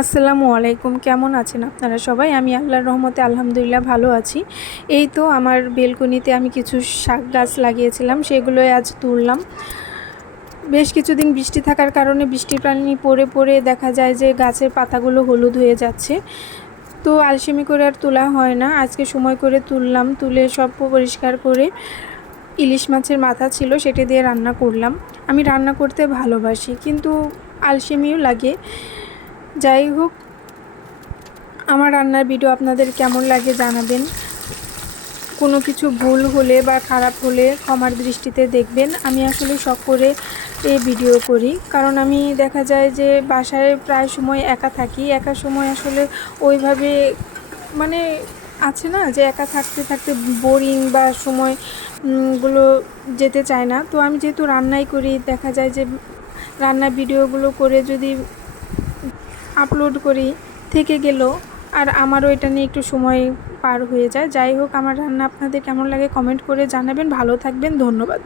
আসসালামু আলাইকুম। কেমন আছেন আপনারা সবাই? আমি আল্লাহর রহমতে আলহামদুলিল্লাহ ভালো আছি। এই তো আমার বেলকনিতে আমি কিছু শাক গাছ লাগিয়েছিলাম, সেগুলোই আজ তুললাম। বেশ কিছুদিন বৃষ্টি থাকার কারণে বৃষ্টির পানি পড়ে পড়ে দেখা যায় যে গাছের পাতাগুলো হলুদ হয়ে যাচ্ছে। তো আলসেমি করে আর তোলা হয় না। আজকে সময় করে তুললাম, তুলে সব পরিষ্কার করে ইলিশ মাছের মাথা ছিল সেটা দিয়ে রান্না করলাম। আমি রান্না করতে ভালোবাসি, কিন্তু আলসেমিও লাগে। যাই হোক, আমার রান্নার ভিডিও আপনাদের কেমন লাগে জানাবেন। কোনো কিছু ভুল হলে বা খারাপ হলে ক্ষমার দৃষ্টিতে দেখবেন। আমি আসলে শখ করে এই ভিডিও করি। কারণ আমি দেখা যায় যে বাসায় প্রায় সময় একা থাকি। একা সময় আসলে ওইভাবে মানে আছে না যে একা থাকতে থাকতে বোরিং বা সময়গুলো যেতে চায় না। তো আমি যেহেতু রান্নাই করি, দেখা যায় যে রান্নার ভিডিওগুলো করে যদি আপলোড করি, থেকে গেল। আর আমারও এটা নিয়ে একটু সময় পার হয়ে যায়। যাই হোক, আমার রান্না আপনাদের কেমন লাগে কমেন্ট করে জানাবেন। ভালো থাকবেন, ধন্যবাদ।